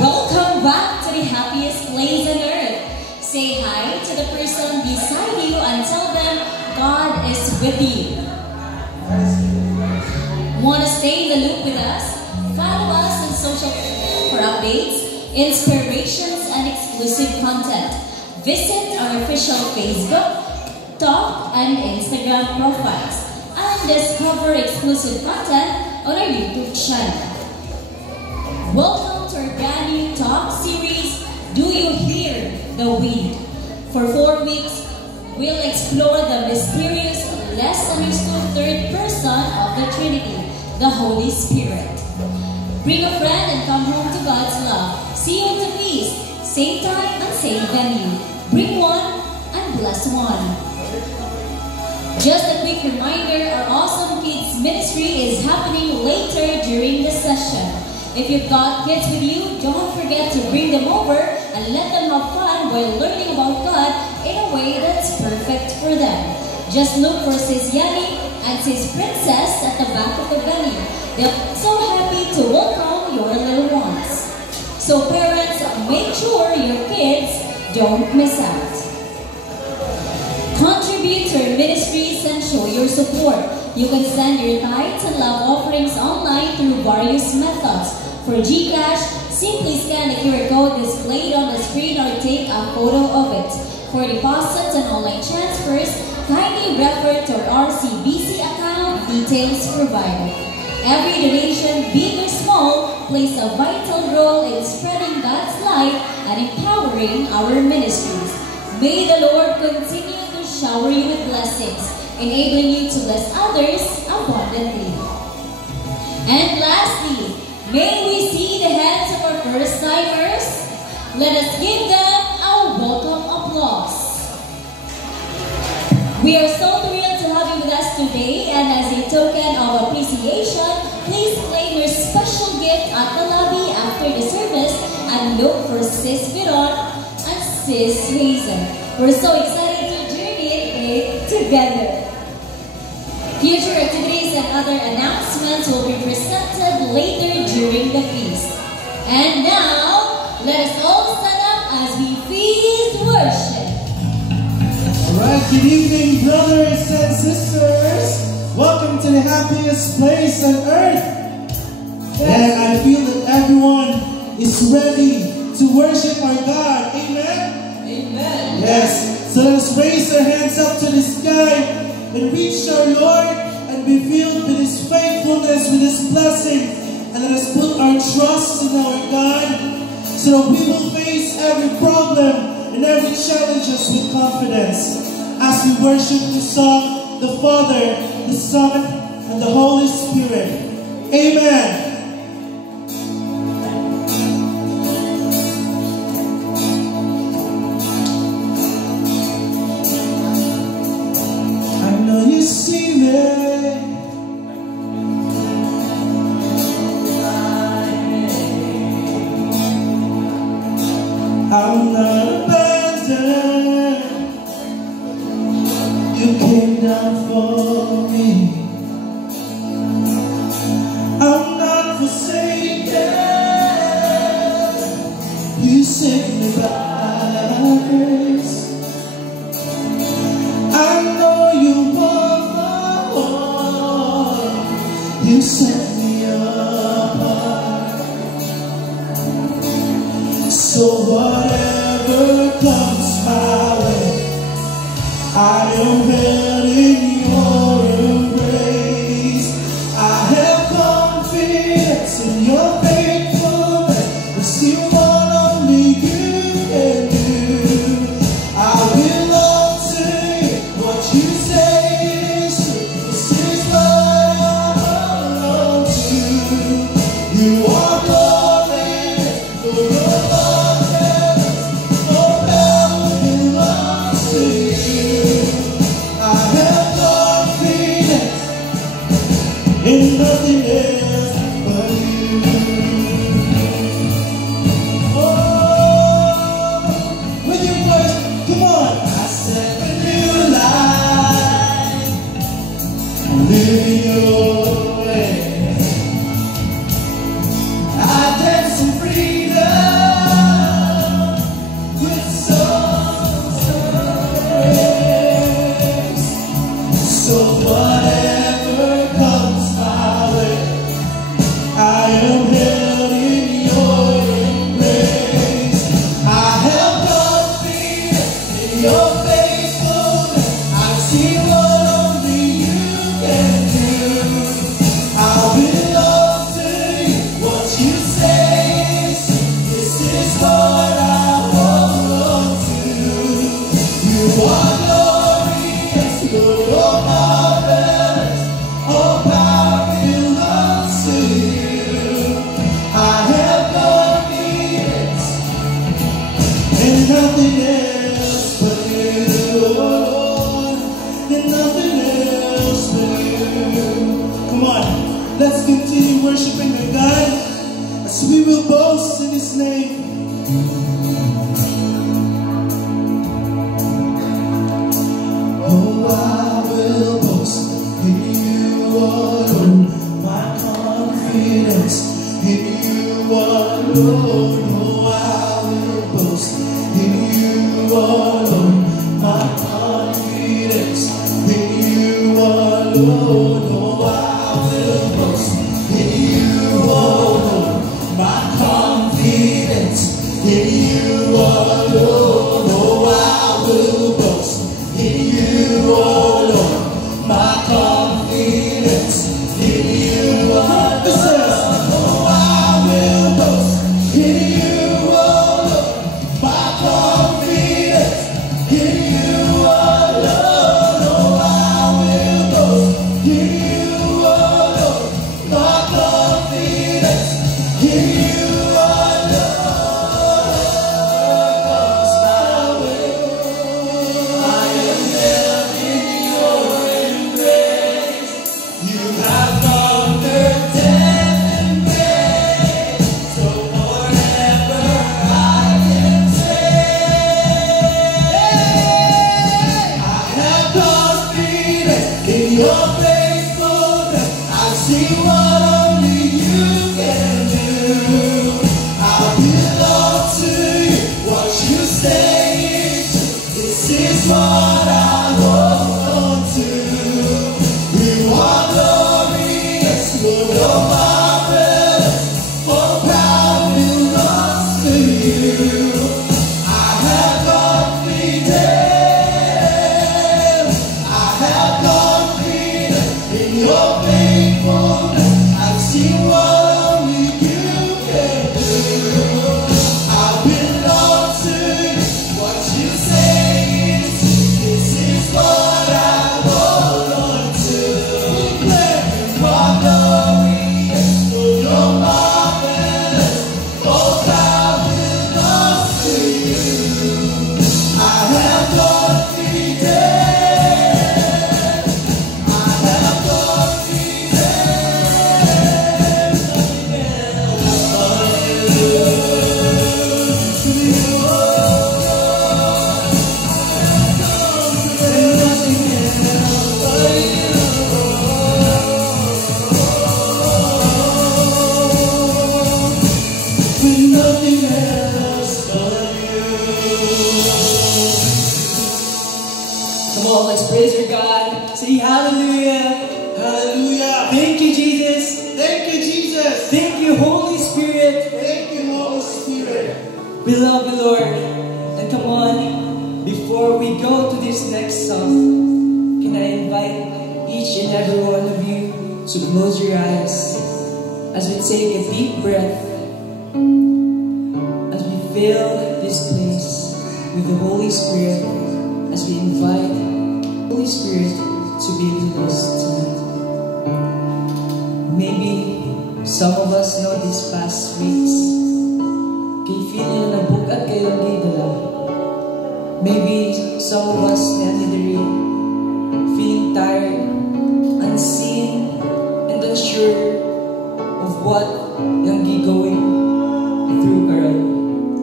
Welcome back to the happiest place on earth. Say hi to the person beside you and tell them God is with you. Want to stay in the loop with us? Follow us on social media for updates, inspirations, and exclusive content. Visit our official Facebook, TikTok, and Instagram profiles and discover exclusive content on our YouTube channel. Welcome to our brand new talk series, Do You Hear the Wind? For 4 weeks, we'll explore the mysterious, less understood third person of the Trinity, the Holy Spirit. Bring a friend and come home to God's love. See you at the feast, same time and same venue. Bring one and bless one. Just a quick reminder, our Awesome Kids Ministry is happening later during the session. If you've got kids with you, don't forget to bring them over and let them have fun while learning about God in a way that's perfect for them. Just look for Sis Yani and Sis Princess at the back of the venue. They'll be so happy to welcome your little ones. So parents, make sure your kids don't miss out. Contribute to our ministries and show your support. You can send your tithes and love offerings online through various methods. For GCash, simply scan the QR code displayed on the screen or take a photo of it. For deposits and online transfers, kindly refer to our RCBC account, details provided. Every donation, big or small, plays a vital role in spreading God's light and empowering our ministries. May the Lord continue to shower you with blessings, enabling you to bless others abundantly. And lastly, may we see the hands of our first-timers. Let us give them a welcome applause. We are so thrilled to have you with us today, and as a token of appreciation, please claim your special gift at the lobby after the service and look for Sis Viron and Sis Hazen. We're so excited to journey it together. Future activities and other announcements will be presented later during the feast. And now, let us all stand up as we feast worship. Alright, good evening, brothers and sisters. Welcome to the happiest place on earth. And I feel that everyone is ready to worship our God. Amen? Amen. Yes. So let us raise our hands up to the sky and reach our Lord and be filled with His faithfulness, with His blessing. And let us put our trust in our God so that we will face every problem and every challenges with confidence as we worship the Son, the Father, the Son, and the Holy Spirit. Amen. I know you see me. I'm not abandoned. You came down for me. I'm not forsaken. You saved me by grace. I know you want my heart. You set me apart. So whatever comes my way, I am held in your embrace. I have confidence in your faithfulness. To see what only you can do. I belong to you. What you say is true. This is what I belong to. You are glorious for your love. Oh, power belongs to you. I have confidence in nothing else but you. Oh, with your voice, come on. I set a new life, living your way. I will boast in His name. Oh, I will boast in You alone. My confidence in You alone. Oh, I will boast in You alone. My confidence in You alone. Oh, I will boast in You alone. My confidence in You alone. Oh, I will boast in You alone. My confidence in You alone. Oh, I will boast in You alone. My confidence in You alone. Oh, I will boast in You alone. My confidence in You alone. I am held in Your embrace. You have conquered death and grave. So forever I can say, I have confidence in Your faithfulness. I see what only You can do. I belong to You. What You say is true. This is what I hold on to. You are glorious, Lord, oh marvelous. All power belongs to You. I have confidence. I have confidence in Your faithfulness. I've seen what only You can do. I belong to You. What You say is true. This is what I hold on to. Declare You are glorious, Lord, You're marvelous. All power belongs to You. I have confidence. I have confidence. With nothing else but You. Come on, let's praise our God. Say hallelujah. Hallelujah. Thank You, Jesus. Thank You, Jesus. Thank You, Holy Spirit. Thank You, Holy Spirit. We love You, Lord. And come on, before we go to this next song, can I invite each and every one of you to close your eyes as we take a deep breath, as we fill this place with the Holy Spirit, as we invite the Holy Spirit to be with us tonight. Maybe some of us know these past weeks, kay feel nyo na bukat kayo ang gidala. Maybe some of us nandito rin, feeling tired, unseen, and unsure of what yung going through karon.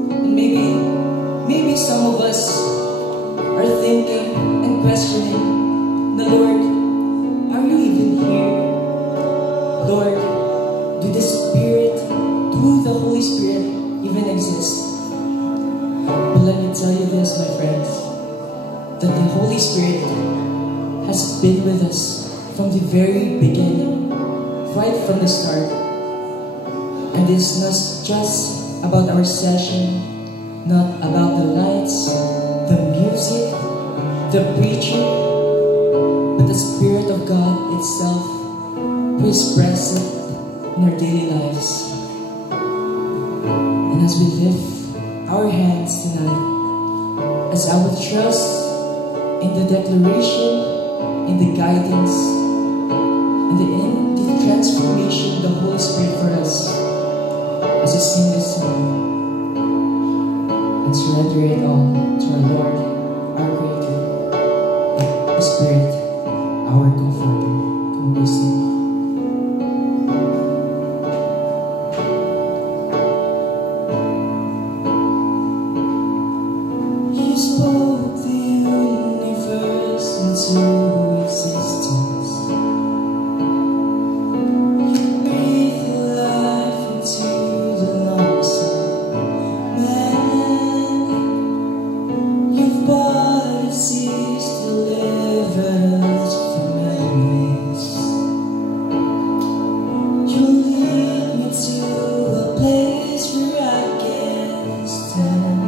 And maybe some of us are thinking and questioning, the Lord, are You even here? Lord, do the Holy Spirit even exist? But let me tell you this, my friends, that the Holy Spirit has been with us from the very beginning, right from the start. And it's not just about our session, not about the lights, the music, the preaching, but the Spirit of God itself, who is present in our daily lives. And as we lift our hands tonight, as I would trust in the declaration, in the guidance, and in the transformation of the Holy Spirit for us, as we sing this song, and surrender it all to our Lord, our Creator, and the Spirit, our Comforter. Come on, we sing. place where I can stand,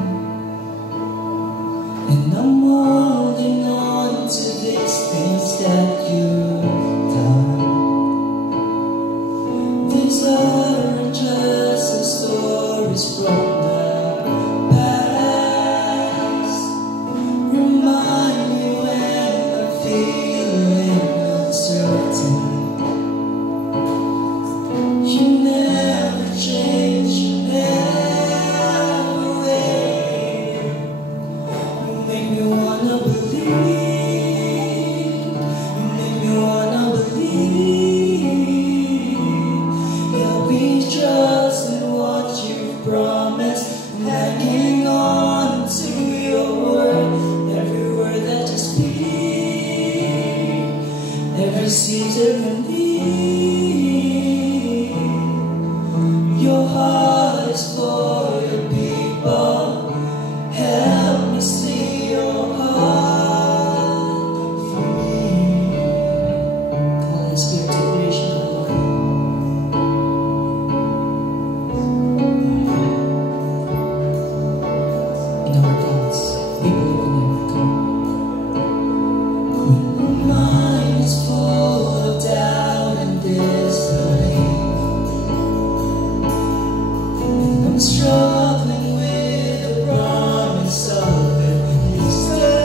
and I'm holding on to these things that you've done. These are just the stories from the past. Remind me when I'm feeling uncertain. You never change, you never wait. You make me wanna believe. You make me wanna believe. Help me trust in what you promised. I'm hanging on to your word. Every word that you speak, every season you need. Your heart is for your people. Help me see your heart for me. Holy Spirit, take direction, Lord. In our thoughts, we believe in you. Come. When my mind is full of doubt and disbelief, and I'm struggling with the promise of Easter,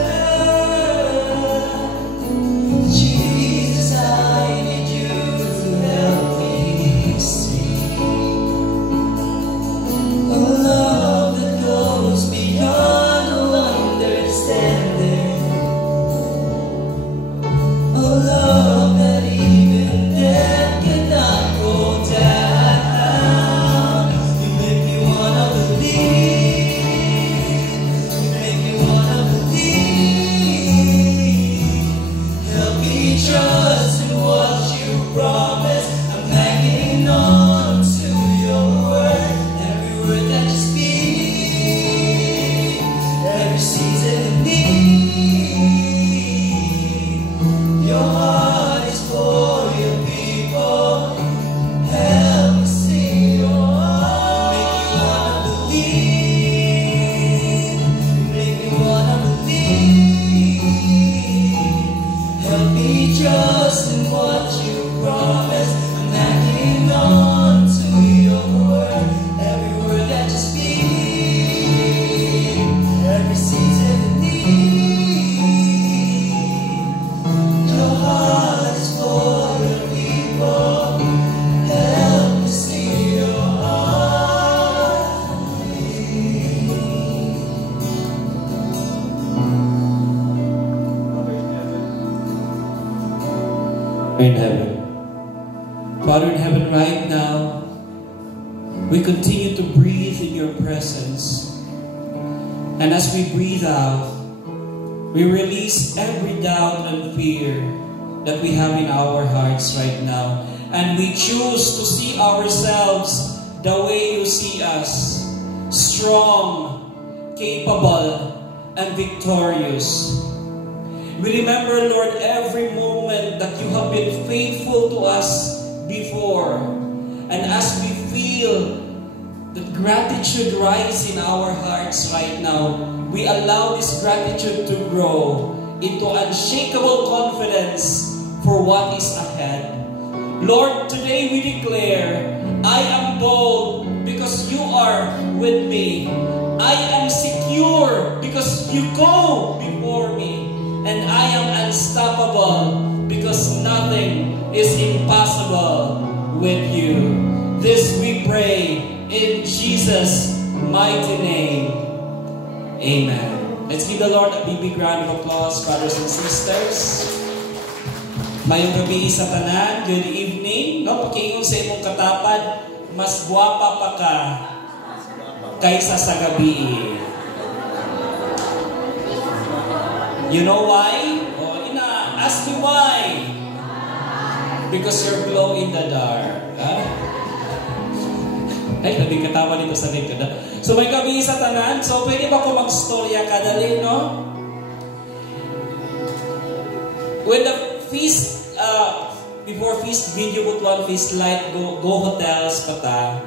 Jesus, I need you to help me see a love that goes beyond all understanding, a love that even death cannot go down. You make me wanna believe. You make me wanna believe. Help me trust in what you promised. I'm hanging on to your word. Every word that you speak, every season in need. Your heart is for your people. Help me see your heart. Make me wanna believe. Help me trust in what you promised. I'm hanging on to your word. Every word that you speak, every season in need. Your heart is for your people. Help me see your heart. In heaven. Father in heaven, right now, we continue to breathe in your presence. And as we breathe out, we release every doubt and fear that we have in our hearts right now. And we choose to see ourselves the way you see us. Strong, capable, and victorious. We remember, Lord, every moment that you have been faithful to us before. And as we feel that gratitude rise in our hearts right now, we allow this gratitude to grow into unshakable confidence for what is ahead. Lord, today we declare, I am bold because you are with me. I am secure because you go before me. And I am unstoppable because nothing is impossible with you. This we pray in Jesus' mighty name. Amen. Let's give the Lord a big round of applause, brothers and sisters. Mayong gabi sa tanan, good evening. No, pakiingon sa imong katapad, mas guwapa pa ka kaysa sa gabi. You know why? Oh, ask me why. Because you're glow in the dark. Huh? Ay, labing katawa dito sa likod. So may gabi sa tanan. So pwede ba ko mag-storya kadali, no? When the feast, before feast, video but one feast light, go hotels, pata.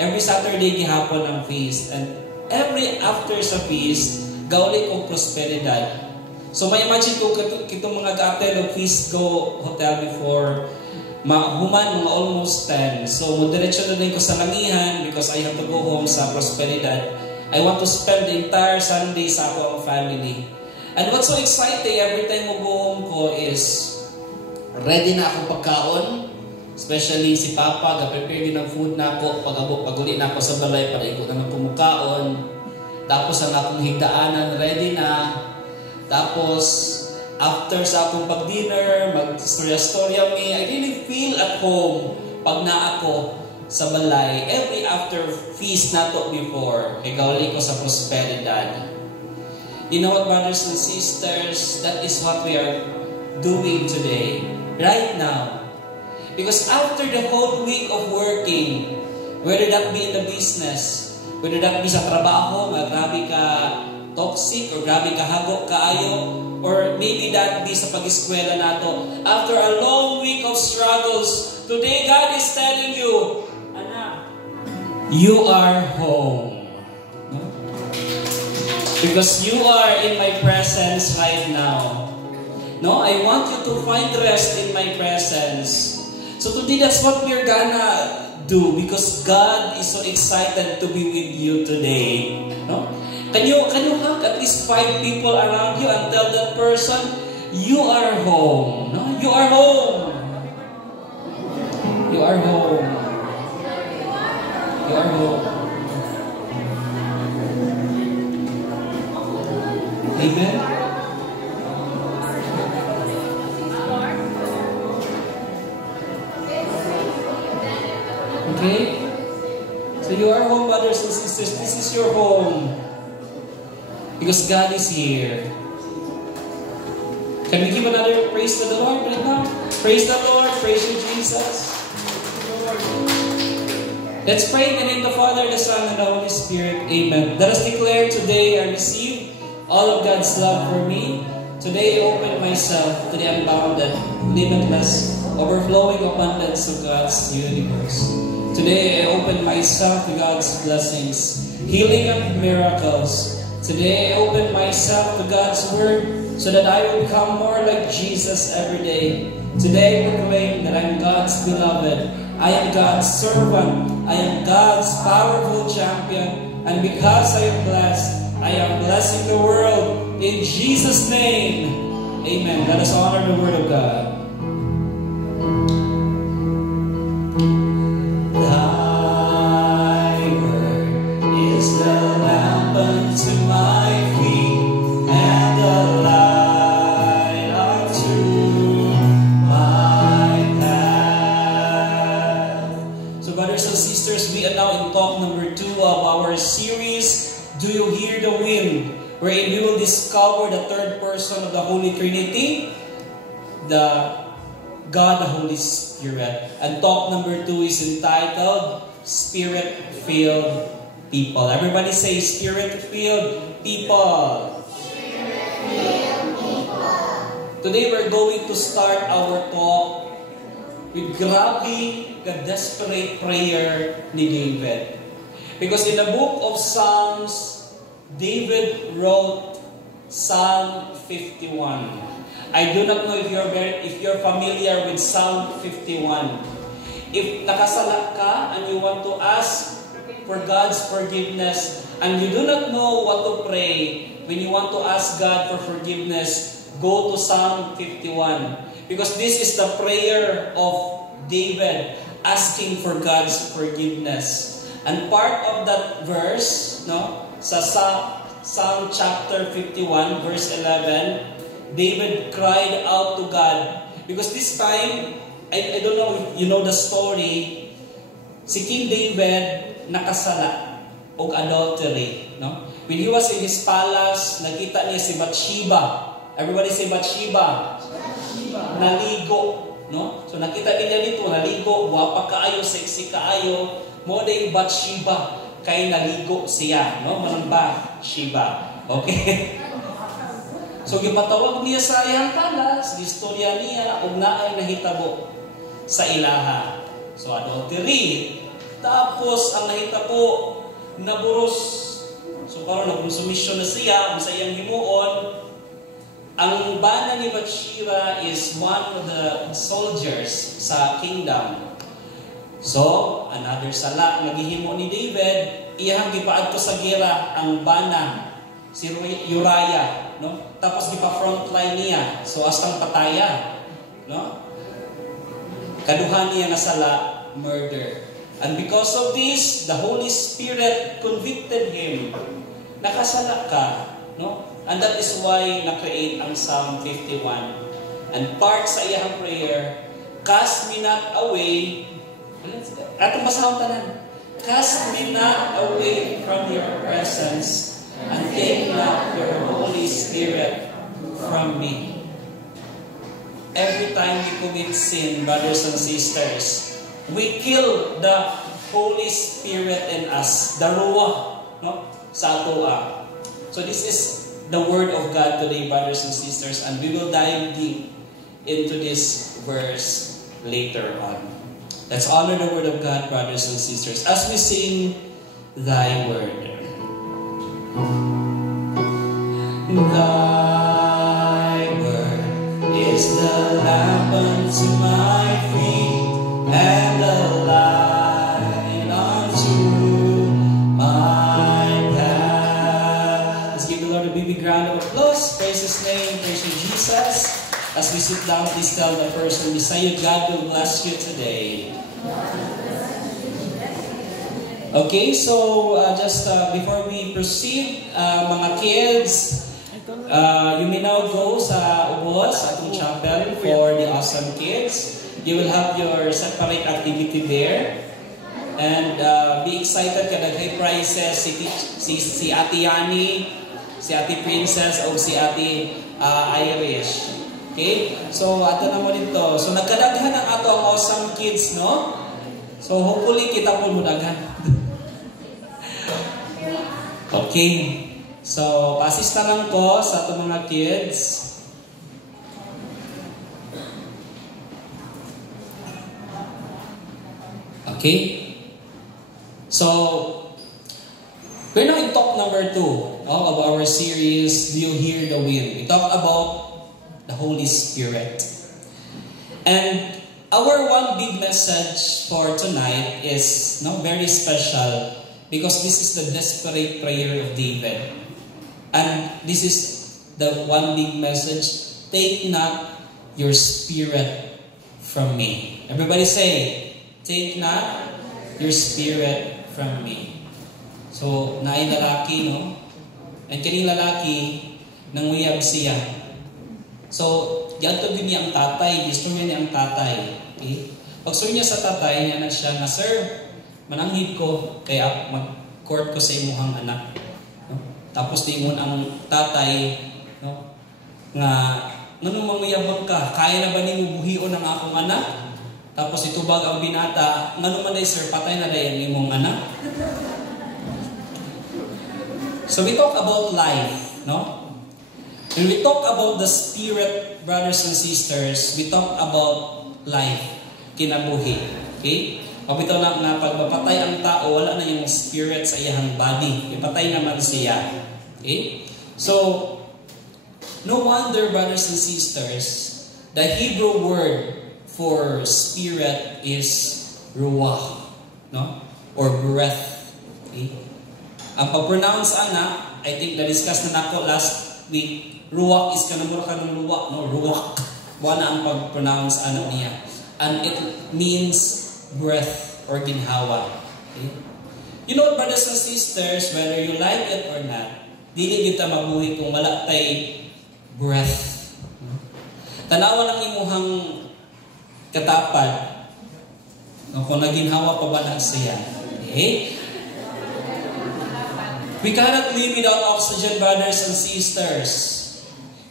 every Saturday gihapon ang feast. And every after sa feast, gauli kong prosperidad. So may imagine ko kitong mga ka-attend of feast go hotel before human mga almost 10. So diretso na din ko sa langihan because I have to go home sa prosperidad. I want to spend the entire Sunday sa ako ang family. And what's so exciting every time mo go home ko is ready na akong pagkaon. Especially si Papa, ga-prepare din ng food na ako. Pag-uli na ako sa balay para ikot na magkumukaon. Tapos ang akong higdaanan ready na. Tapos, after sa akong pag-dinner, mag-storya-storya me, I really feel at home pag na ako sa balay. Every after feast na to before, igawali ko sa prosperidad. You know what, brothers and sisters? That is what we are doing today, right now. Because after the whole week of working, whether that be in the business, whether that be sa trabaho, grabe ka toxic or grabe kahago kaayo, or maybe that be sa pag-eskwela nato. After a long week of struggles, today God is telling you, anak, you are home. No? Because you are in my presence right now. No, I want you to find rest in my presence. So today that's what we're gonna do because God is so excited to be with you today. No? Can you hug at least 5 people around you and tell that person, you are home. No? You are home. You are home. You are home. Amen? Okay? So you are home, brothers and sisters. This is your home. Because God is here. Can we give another praise to the Lord right now? Praise the Lord. Praise you, Jesus. Let's pray in the name of the Father, the Son, and the Holy Spirit. Amen. Let us declare today I receive all of God's love for me. Today I open myself to the unbounded, limitless, overflowing abundance of God's universe. Today I open myself to God's blessings, healing and miracles. Today I open myself to God's Word so that I will become more like Jesus every day. Today I proclaim that I am God's beloved. I am God's servant. I am God's powerful champion. And because I am blessed, I am blessing the world in Jesus' name. Amen. Let us honor the Word of God. Do you hear the wind? Wherein we will discover the third person of the Holy Trinity, the God, the Holy Spirit. And talk number 2 is entitled Spirit-Filled People. Everybody say Spirit-Filled People. Spirit-Filled People. Today we're going to start our talk with grabe the desperate prayer ni David. Because in the book of Psalms, David wrote Psalm 51. I do not know if you're familiar with Psalm 51. If nakasala ka and you want to ask for God's forgiveness and you do not know what to pray, when you want to ask God for forgiveness, go to Psalm 51. Because this is the prayer of David asking for God's forgiveness. And part of that verse, no, sa Psalm chapter 51, verse 11, David cried out to God. Because this time, I don't know if you know the story, si King David nakasala o adultery. No? When he was in his palace, nakita niya si Bathsheba. Everybody say Bathsheba. Naligo. No? So nakita niya dito, naligo, guwapa kaayo, sexy kaayo, mo day Bathsheba, kay naligo siya, no? Manang Bathsheba. Okay? So gipatawag niya sa iyang palace, istorya niya ug naay nahitabo sa ilaha. So adultery. Tapos, ang nahitabo, naburos. So, karon nagkonsumisyon na siya, sa iyang himuon. Ang bana ni Bathsheba is one of the soldiers sa kingdom. So, another sala, naghihimo ni David, iyang gipaadto sa gera ang bana, si Uriah, no? Tapos gipa-frontline niya, so astang pataya, no? Kaduhan niya nga sala, murder. And because of this, the Holy Spirit convicted him. Nakasala ka, no? And that is why na-create ang Psalm 51. And part sa iyang prayer, cast me not away. Atong basahon tanan. Cast me not away from your presence, and take not your Holy Spirit from me. Every time we commit sin, brothers and sisters, we kill the Holy Spirit in us, the Ruach, no? Sa atoa. So this is the Word of God today, brothers and sisters, and we will dive deep into this verse later on. Let's honor the Word of God, brothers and sisters, as we sing Thy Word. Thy Word is the lamp unto my feet and the light unto my path. Let's give the Lord a big round of applause. Praise His name. Praise you, Jesus. As we sit down, please tell the person beside you, God will bless you today. Okay, so just before we proceed, mga kids, you may now go sa Ubos, atong chapel for the awesome kids. You will have your separate activity there. And be excited ka nag-high prizes si Ate Yani, si Ate Princess, o si Ate Irish. Okay? So, ato na mo dito. So, nagkadaghan ang ato ang awesome kids, no? So, hopefully, kita po mo daghan. Okay. So, pasista lang ko sa ato mga kids. Okay? So, we're now in talk number 2 of our series, Do You Hear the Wind? We talk about the Holy Spirit. And our one big message for tonight is very special because this is the desperate prayer of David. And this is the one big message, take not your spirit from me. Everybody say, take not your spirit from me. So, naay lalaki, no? And kining lalaki, nanguyab siya. So, yanto din niya ang tatay, gusto niya ang tatay. Okay? Pag-sur niya sa tatay, niya na siya na, Sir, mananghid ko, kaya mag-court ko sa imuhang anak. No? Tapos tingon ang tatay, no? Nga, nganong manguyabang ka? Kaya na ba ni buhion ang akong anak? Tapos itubag ang binata, nganong man day, Sir, patay na day ang imong anak? So we talk about life, no? When we talk about the Spirit, brothers and sisters, we talk about life, kinabuhi. Okay? Pabitaw lang na pag mapatay ang tao, wala na yung spirit sa iyang body. Ipatay naman siya. Okay? So, no wonder, brothers and sisters, the Hebrew word for spirit is ruach, no? Or breath. Okay? Ang pag-pronounce ana, I think na-discuss na nako last week, ruach is kanamura ka ng luwak, no? Ruach. Wala ang pag-pronounce ano niya. And it means breath or ginhawa. Okay? You know what, brothers and sisters, whether you like it or not, dili kita mabuhi kung wala tay breath. Tanawa lang imuhang katapad, no? Kung naginhawa pa ba na siya. Okay? We cannot live without oxygen, brothers and sisters.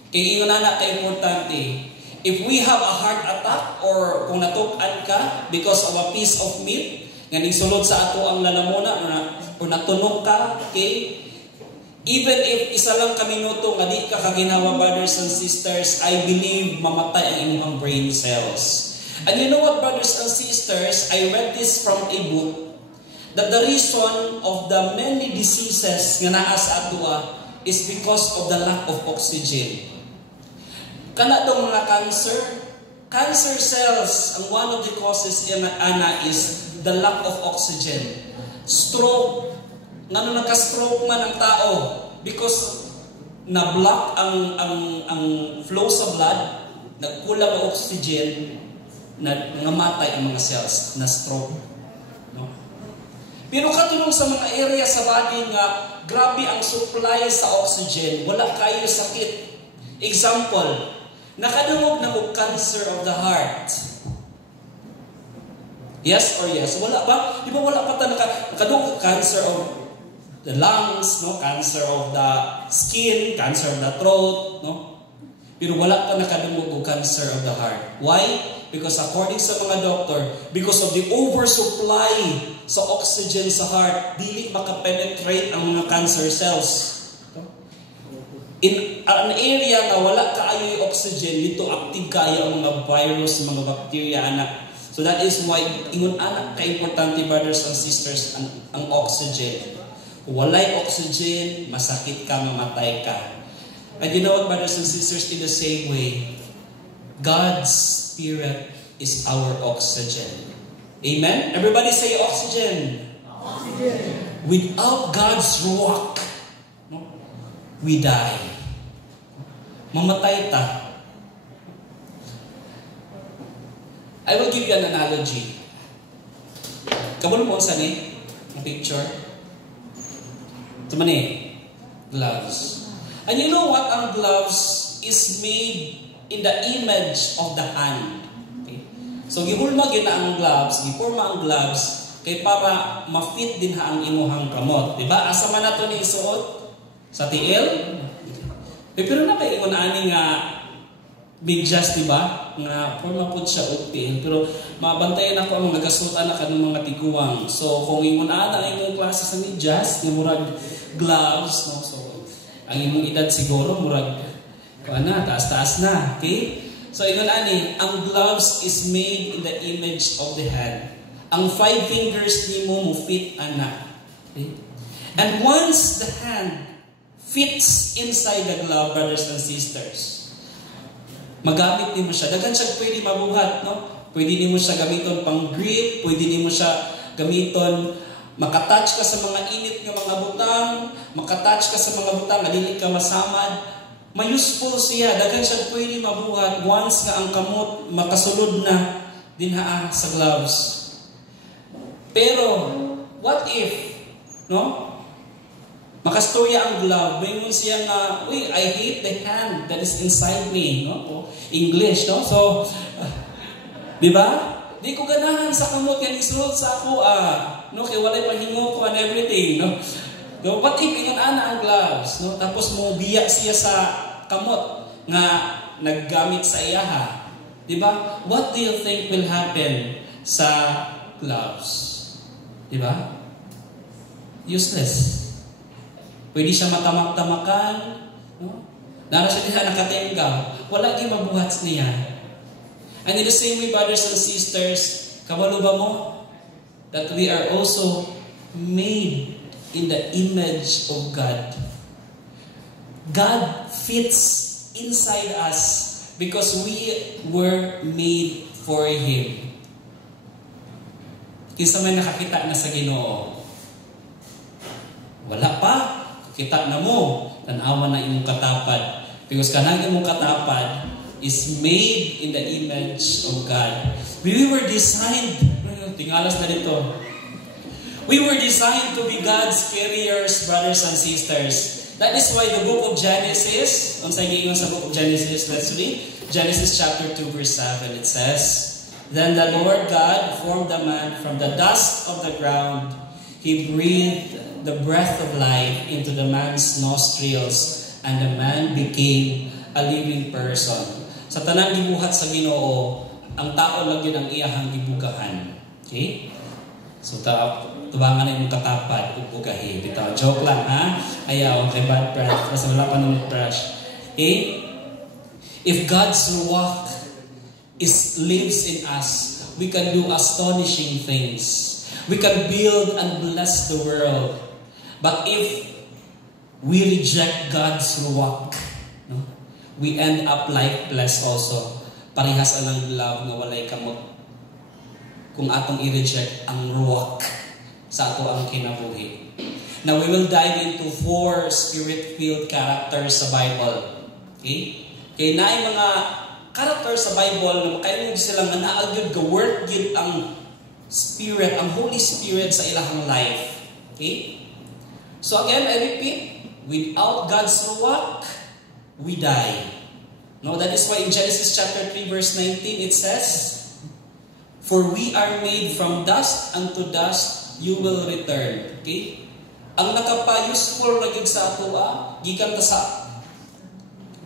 Kaya ingon na ka-importante. If we have a heart attack or kung natukan ka because of a piece of meat, nga sulod sa ato ang lalamuna o natunog ka, okay? Even if isa lang ka minuto nga di ka kaginawa, brothers and sisters, I believe mamatay ang inyong brain cells. And you know what, brothers and sisters, I read this from a book. that the reason of the many diseases nga naa sa atua is because of the lack of oxygen. Kana daw mga cancer cells, ang one of the causes ana is the lack of oxygen. Stroke, ngano nagka-stroke man ang tao because na-block ang flow sa blood, nagkulang ang oxygen, nangamatay ang mga cells na stroke. No? Pero katulong sa mga area sa body nga grabe ang supply sa oxygen, wala kayo sakit. Example, nakadungog na mo cancer of the heart. Yes or yes? Wala ba? Di ba wala pa tayo nakadungog cancer of the lungs, no? Cancer of the skin, cancer of the throat, no? Pero wala pa nakadungog og cancer of the heart. Why? Because according sa mga doctor, because of the oversupply sa oxygen sa heart, dili makapenetrate ang mga cancer cells. In an area na wala kaayoy oxygen, dito active kayo ang mga virus, mga bacteria, anak. So that is why ingon anak ka-importante, brothers and sisters, ang oxygen. Kung walay oxygen, masakit ka, mamatay ka. And you know what, brothers and sisters, in the same way, God's Spirit is our oxygen. Amen? Everybody say oxygen. Oxygen. Without God's ruach, no, we die. Mamatay ta. I will give you an analogy. Kabalo mo sa ni? Ang picture. Ito man gloves. And you know what? Ang gloves is made in the image of the hand. Okay? So, gihulma gina ang gloves, giporma ang gloves, kay para ma-fit din ha ang imuhang kamot. Diba? Asa man na ito ni isuot? Sa tiil? Pero na may ingon ani nga medyas, diba? Nga forma po siya util. Pero mabantayan ako ang nagasutan na kanong mga tiguang. So, kung ingon ana ang imong klase sa medyas, nga murag gloves, no? So, ang imong edad siguro murag taas-taas na. Okay? So, ingon ani, ang gloves is made in the image of the hand. Ang 5 fingers ni mo fit ana. Okay? And once the hand fits inside the glove, brothers and sisters, magamit din mo siya. Dagan siya pwede mabuhat, no? Pwede din mo siya gamiton pang grip, pwede din mo siya gamiton, makatouch ka sa mga init ng mga butang, makatouch ka sa mga butang, dili ka masamad. May-useful siya. Dagan siya pwede mabuhat once nga ang kamot makasulod na din sa gloves. Pero, what if, no? Makastorya ang glove, mayroon siya nga, uy, I hate the hand that is inside me, no? English, no? So, di ba? Di ko ganahan sa kamot yan isulod sa ako, no? Kaya walay pahingo ko and everything, no? So, what if ingon ana ang gloves, no? Tapos mo biya siya sa kamot nga naggamit sa iyaha. Di ba? What do you think will happen sa gloves? Di ba? Useless. Pwede siya matamak-tamakan, no? Nara siya diha nakatenga, wala di mabuhat niya. And in the same way, brothers and sisters, kabalo ba mo that we are also made in the image of God. God fits inside us because we were made for Him. Kinsa may nakakita na sa Ginoo? Wala pa. Kita na mo, tanawa na imong katapad. Because kanang imong katapad is made in the image of God. We were designed, tingalas na dito. We were designed to be God's carriers, brothers and sisters. That is why the book of Genesis, kung sa inyo sa book of Genesis, let's read. Genesis chapter 2 verse 7, it says, Then the Lord God formed the man from the dust of the ground. He breathed the breath of life into the man's nostrils, and the man became a living person. Sa tanang gibuhat sa Ginoo, ang tao lang yun ang iyahang gibugahan. Okay? So, tubangan na yung katapad, ubugahin. Bitaw, joke lang, ha? Ayaw, kay bad breath. Basta wala pa nung brush. Okay? If God's ruach lives in us, we can do astonishing things. We can build and bless the world. But if we reject God's ruwak, no, we end up lifeless also. Parehas ang love na walay kamot. Kung atong i-reject ang ruwak sa ato ang kinabuhi. Now we will dive into 4 spirit-filled characters sa Bible. Okay? Kaya naay mga characters sa Bible na makaingon sila nga naagyod ka work yun ang Spirit, ang Holy Spirit sa ilahang life. Okay? So again, I repeat, without God's ruwak, we die. No, that is why in Genesis chapter 3 verse 19 it says, "For we are made from dust, unto dust you will return." Okay? Ang nakapa-useful na yun sa ato, gikan ta sa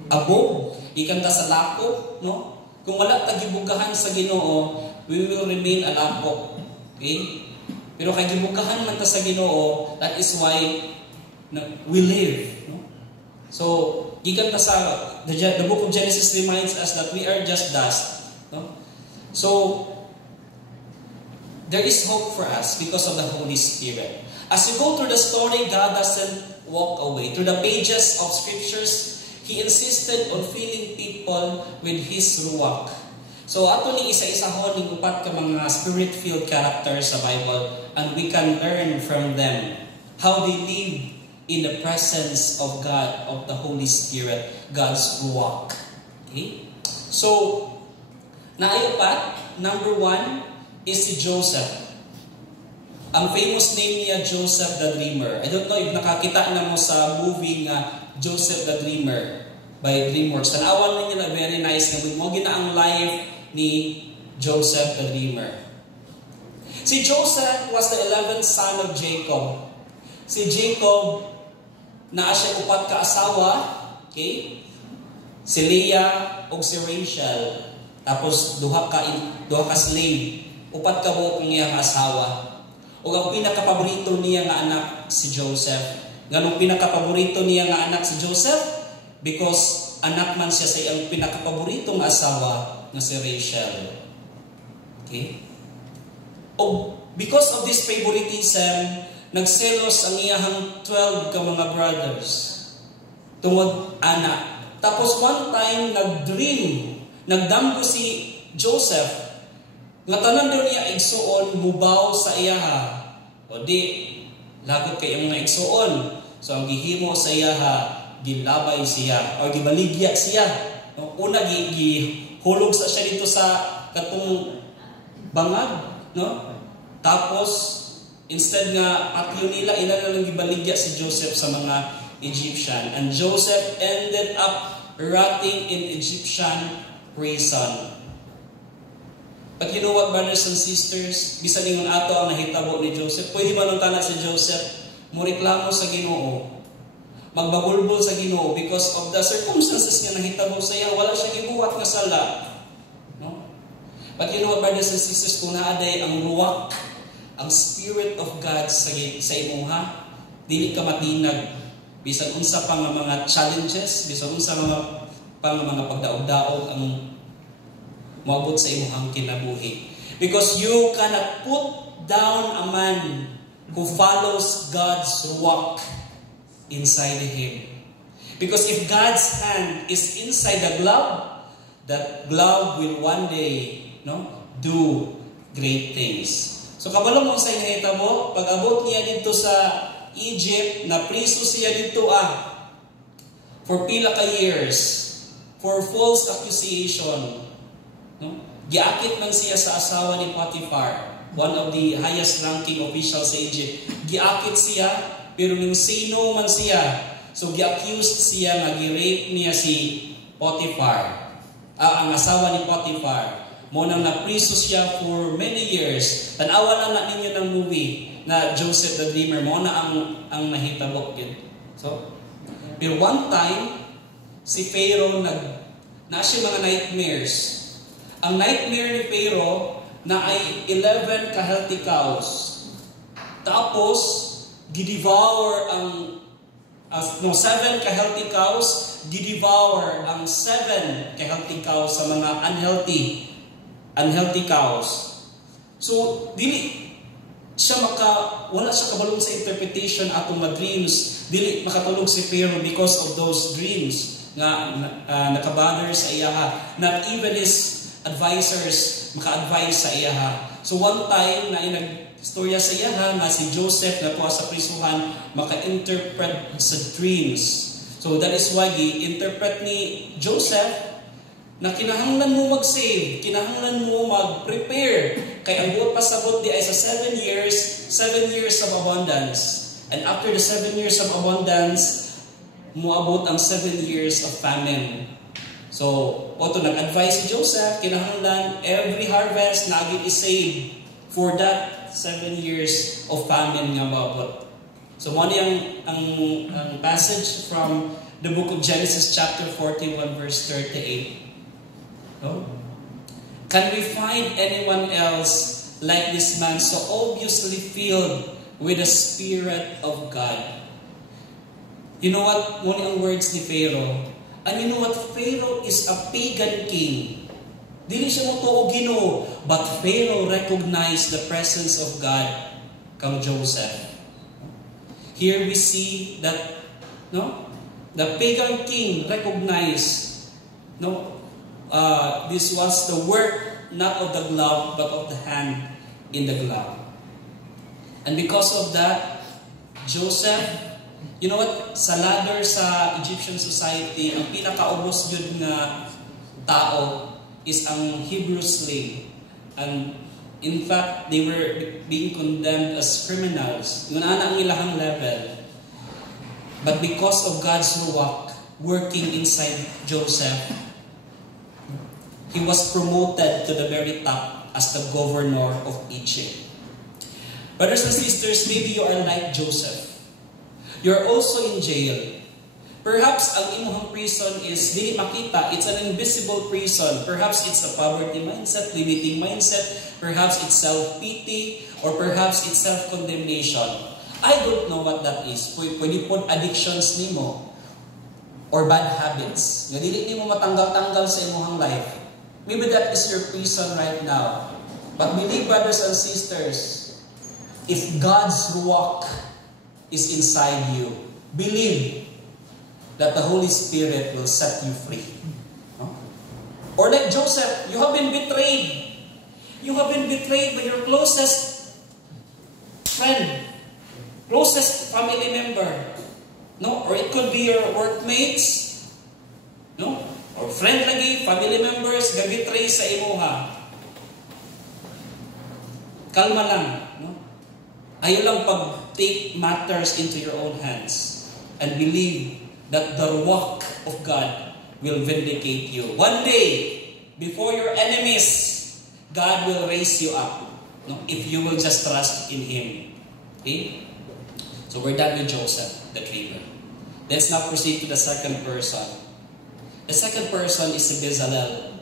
abog, gikan ta sa lako, no? Kung wala ta gibugahan sa Ginoo, we will remain alapok. Okay? Pero kay gibugahan man ta sa Ginoo, that is why we live, no? So, gikan ta sa the book of Genesis reminds us that we are just dust, no? So, there is hope for us because of the Holy Spirit. As you go through the story, God doesn't walk away. Through the pages of scriptures, He insisted on filling people with His ruwak. So ato ni isa-isahon ning upat ka mga spirit-filled characters sa Bible, and we can learn from them how they live in the presence of God, of the Holy Spirit, God's ruwak. Okay? So, naiupat, number 1 is si Joseph. Ang famous name niya, Joseph the Dreamer. I don't know if nakakita na mo sa movie nga Joseph the Dreamer by DreamWorks. Tanawan ninyo na very nice nga mo gina ang life ni Joseph the Dreamer. Si Joseph was the 11th son of Jacob. Si Jacob naa siya upat ka asawa, okay? Si Leah o si Rachel. Tapos duha ka slave. Upat ka buot ng iyang asawa. O ang pinakapaborito niya nga anak si Joseph. Ganong pinakapaborito niya nga anak si Joseph? Because anak man siya sa iyang pinakapaboritong asawa na si Rachel. Okay? O because of this favoritism, nagselos ang iyahang 12 ka mga brothers tungod anak. Tapos one time, nagdamgo si Joseph, nga tanan daw niya igsuon, mubaw sa iyaha. O di, lagot kay mga igsuon. So ang gihimo sa iyaha, gilabay siya, o gibaligya siya. No? Una, gihulog sa siya dito sa katong bangag. No? Tapos, instead nga, atyo nila, ilan na lang gibaligya si Joseph sa mga Egyptian. And Joseph ended up rotting in Egyptian prison. But you know what, brothers and sisters? Bisan ingon ato ang nahitabo ni Joseph. Pwede ba nung tana si Joseph mureklamo sa Ginoo? Magbabulbol sa Ginoo because of the circumstances nga nahitabo sa iya. Wala siya gibuhat nga sala. No? But you know what, brothers and sisters? Kung naaday ang ruwak, ang Spirit of God sa imuha, dili ka matinag. Bisan unsa pa nga mga challenges, bisan unsa pa nga mga pagdaog-daog ang maabot sa imong kinabuhi. Because you cannot put down a man who follows God's ruwak inside him. Because if God's hand is inside the glove, that glove will one day do great things. So kabalo mo sa inahitabo, pag-abot niya dito sa Egypt, na priso siya dito for pila ka years, for false accusation. No? Giakit man siya sa asawa ni Potiphar, one of the highest ranking officials sa Egypt. Giakit siya, pero nung sino man siya, so gi-accused siya nga gi-rape niya si Potiphar, ang asawa ni Potiphar. Mo nang napriso siya for many years. Tanawa na ninyo ng movie na Joseph the Dreamer. Mo na ang nahitabo yun. So, pero one time, si Pharaoh na siya mga nightmares. Ang nightmare ni Pharaoh na ay 11 ka-healthy cows. Tapos, gidevour ang 7 ka-healthy cows, gidevour ang 7 ka-healthy cows sa mga unhealthy cows. So, wala siya kabalong sa interpretation atong mga dreams. Dili makatulog si Pharaoh because of those dreams nga nakabother sa iyaha. Not even his advisors maka-advise sa iyaha. So one time na storya sa iyaha nga si Joseph na tuwa sa prisuhan maka-interpret sa dreams. So that is why i-interpret ni Joseph na kinahanglan mo mag-save, kinahanglan mo mag-prepare. Kaya ang buot pasabot di ay sa 7 years of abundance. And after the 7 years of abundance, muabot ang 7 years of famine. So, oto nag-advise si Joseph, kinahanglan every harvest na agad i-save for that 7 years of famine nga maabot. So, muna ang passage from the book of Genesis chapter 41 verse 38. Oh? Can we find anyone else like this man so obviously filled with the Spirit of God? You know what? Muna ang words ni Pharaoh. And you know what? Pharaoh is a pagan king. Dili siya mo to Ginoo. But Pharaoh recognized the presence of God kang Joseph. Here we see that the pagan king recognized this was the work not of the glove but of the hand in the glove. And because of that, Joseph, you know what? Sa ladder sa Egyptian society, ang pinakaubos yun nga tao is ang Hebrew slave. And in fact, they were being condemned as criminals. Yun ang ilahang level. But because of God's ruach working inside Joseph, he was promoted to the very top as the governor of Egypt. Brothers and sisters, maybe you are like Joseph. You're also in jail. Perhaps ang imuhang prison is dili makita. It's an invisible prison. Perhaps it's a poverty mindset, limiting mindset. Perhaps it's self-pity, or perhaps it's self-condemnation. I don't know what that is. Pwede po addictions nimo or bad habits. Nga dili nimo matanggal-tanggal sa imuhang life. Maybe that is your prison right now. But believe, brothers and sisters, if God's ruach is inside you, believe that the Holy Spirit will set you free. No? Or like Joseph, you have been betrayed. You have been betrayed by your closest friend, closest family member. No? Or it could be your workmates. No? Or friend lagi, family members, gabitray sa imuha. Kalma lang. No? Ayaw lang pag-take matters into your own hands. And believe that the ruach of God will vindicate you. One day, before your enemies, God will raise you up. No? If you will just trust in Him. Okay? So we're done with Joseph, the dreamer. Let's now proceed to the second person. The second person is si Bezalel,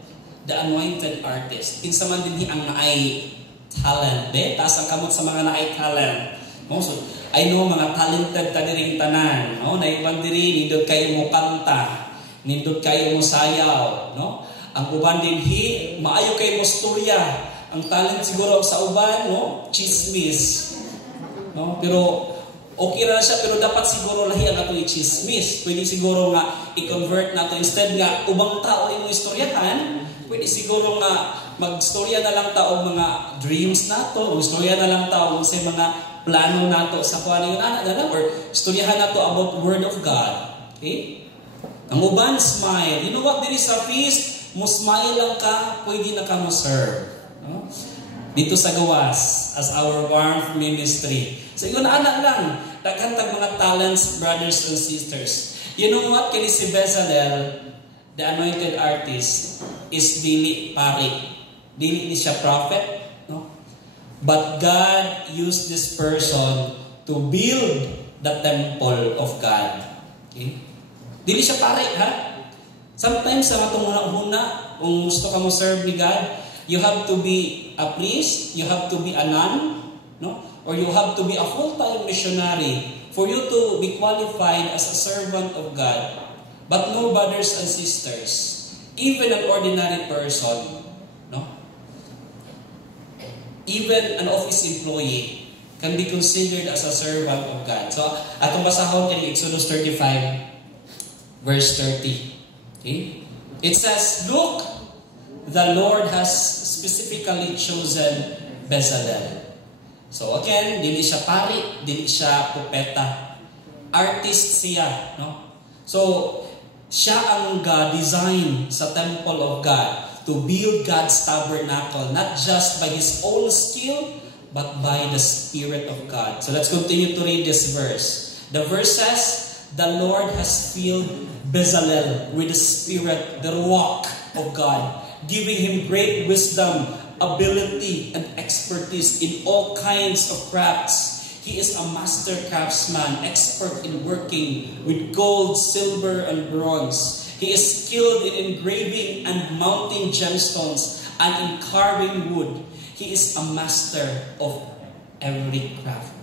the anointed artist. Kinsa man din ang naay talent. Taas ang kamot sa mga naay talent. So, I know mga talented ta diring tanan. No? Naiwan diri, nindot kayo mo kanta. Nindot kayo mo sayaw. No? Ang uban din maayo kayo mo storya. Ang talent siguro sa uban, no? Chismis. No? Pero okay na siya, pero dapat siguro lahi ang ato i-chismis. Pwede siguro nga i-convert nato. Instead nga, ubang tao yung istoryahan, pwede siguro nga mag-storya na lang tao mga dreams nato, mag-storya na lang tao sa mga plano nato sa kuha na yun, or istoryahan nato about Word of God. Okay? Ang uban, smile. You know what? Diri sa feast, mo smile lang ka, pwede na ka mo serve. No? Dito sa gawas, as our warmth ministry. So yun, anak lang. Nagkantag mga talents, brothers and sisters. You know what? Kini si Bezalel, the anointed artist, is dili pari. Dili ni siya prophet. No? But God used this person to build the temple of God. Okay? Dili siya pari, ha? Sometimes sa matong una, kung gusto ka mo serve ni God, you have to be a priest, you have to be a nun, no? Or you have to be a full-time missionary for you to be qualified as a servant of God. But no, brothers and sisters, even an ordinary person, no? Even an office employee, can be considered as a servant of God. So, atong basahon kay Exodus 35, verse 30. Okay? It says, "Look, the Lord has specifically chosen Bezalel." So again, dili siya pari, dili siya propeta. Artist siya, no? So, siya ang design sa temple of God to build God's tabernacle, not just by his own skill, but by the Spirit of God. So let's continue to read this verse. The verse says, "The Lord has filled Bezalel with the Spirit, the Ruach of God, giving him great wisdom, ability, and expertise in all kinds of crafts. He is a master craftsman, expert in working with gold, silver, and bronze. He is skilled in engraving and mounting gemstones and in carving wood. He is a master of every craft."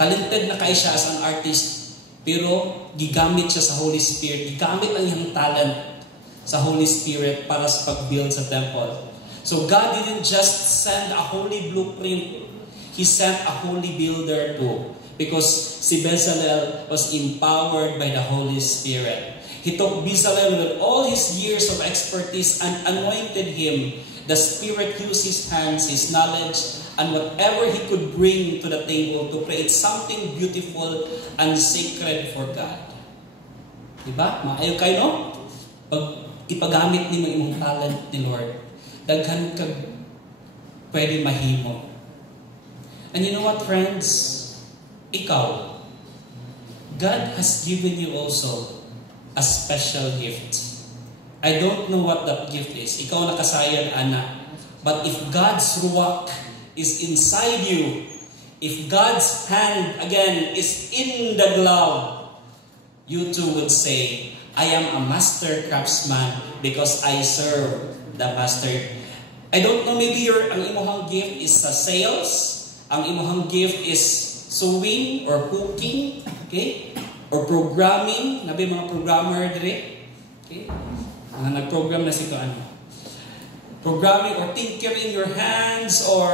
Talented na kay siya as an artist, pero gigamit siya sa Holy Spirit. Gigamit ang iyang talent sa Holy Spirit para sa pag-build sa temple. So God didn't just send a holy blueprint. He sent a holy builder too. Because si Bezalel was empowered by the Holy Spirit. He took Bezalel with all his years of expertise and anointed him. The Spirit used his hands, his knowledge, and whatever he could bring to the table to create something beautiful and sacred for God. Diba? Maayo kayo, no? Pag ipagamit ni mo imong talent ni Lord, daghan kag pwede mahimo. And you know what, friends? Ikaw, God has given you also a special gift. I don't know what that gift is. Ikaw nakasayad, anak. But if God's ruach is inside you, if God's hand, again, is in the glove, you too would say, "I am a master craftsman because I serve the master." I don't know, maybe ang imuhang gift is sa sales, ang imuhang gift is sewing or cooking, okay? Or programming, nabi mga programmer dire, okay? Nag-program na si ano. Programming or tinkering your hands or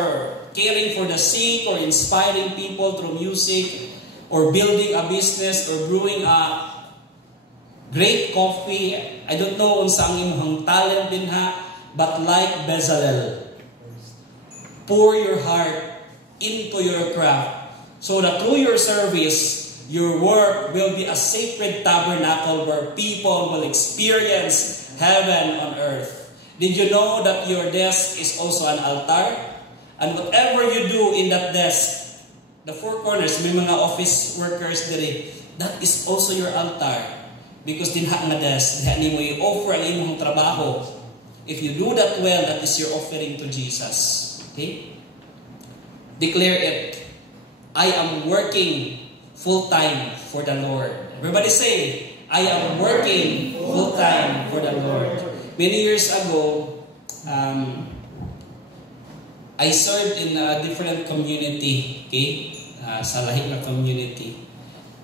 caring for the sick or inspiring people through music or building a business or brewing a great coffee. I don't know unsa ang imong talent din ha, but like Bezalel, pour your heart into your craft so that through your service, your work will be a sacred tabernacle where people will experience heaven on earth. Did you know that your desk is also an altar? And whatever you do in that desk, the four corners, may mga office workers diri, that is also your altar. Because dinha nga desk, dinha nimo i-offer ang imong trabaho. If you do that well, that is your offering to Jesus. Okay? Declare it. I am working full-time for the Lord. Everybody say, I am working full-time for the Lord. Many years ago, I served in a different community, okay? Sa lahing na community.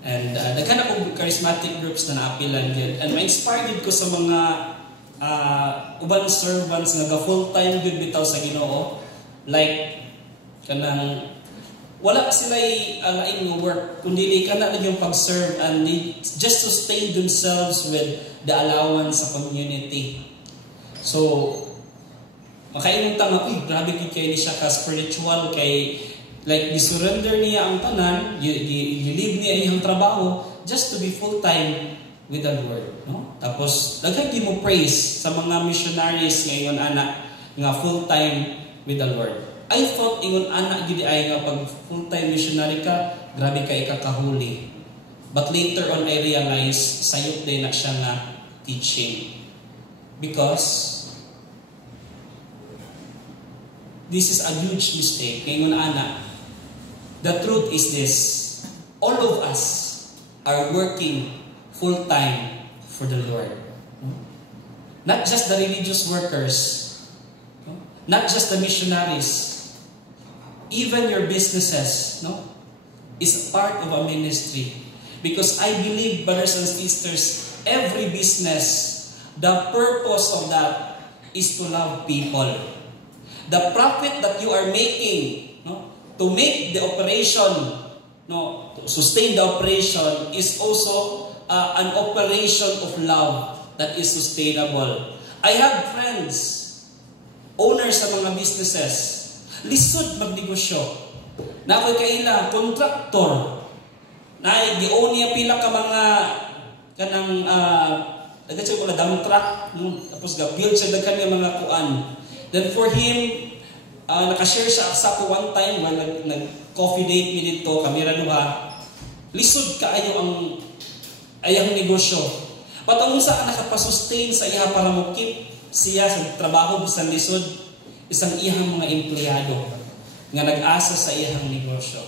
And naghan ako charismatic groups na naapilan yun. And ma-inspired ko sa mga uban servants nga full-time good bitaw sa Ginoo. Like, kanang wala sila'y laing work, kundi kana lang yung pag-serve and just sustain themselves with the allowance sa community. So, makainong tanga, grabe kay ni siya ka-spiritual, kay, like, di-surrender niya ang tanan, you leave niya iyang trabaho just to be full-time with the Lord. No? Tapos, daghan mo praise sa mga missionaries ngayon, anak, nga full-time with the Lord. I thought ingon anak gid ay nga pag full-time missionary ka, grabe kay kakahuli. But later on I realized sayop din na siya nga teaching. Because this is a huge mistake. Ingon anak. The truth is this. All of us are working full-time for the Lord. Not just the religious workers, not just the missionaries. Even your businesses, no, is part of a ministry. Because I believe, brothers and sisters, every business, the purpose of that is to love people. The profit that you are making, no, to make the operation, no, to sustain the operation is also an operation of love that is sustainable. I have friends, owners sa mga businesses, lisod magnegosyo. Na ako'y kaila, contractor, na i-own niya pila ka mga kanang nagkatsa ko na dump truck, tapos ga-build siya daghan nga mga kuan. Then for him, nakashare siya sa ako one time when nag-coffee date mi dito, kamera duha. Lisod kaayo ang ayang negosyo. But ang usa ka nakapasustain sa iya para mo-keep siya sa trabaho bisan lisod, isang iyang mga empleyado nga nag-asa sa iyang negosyo.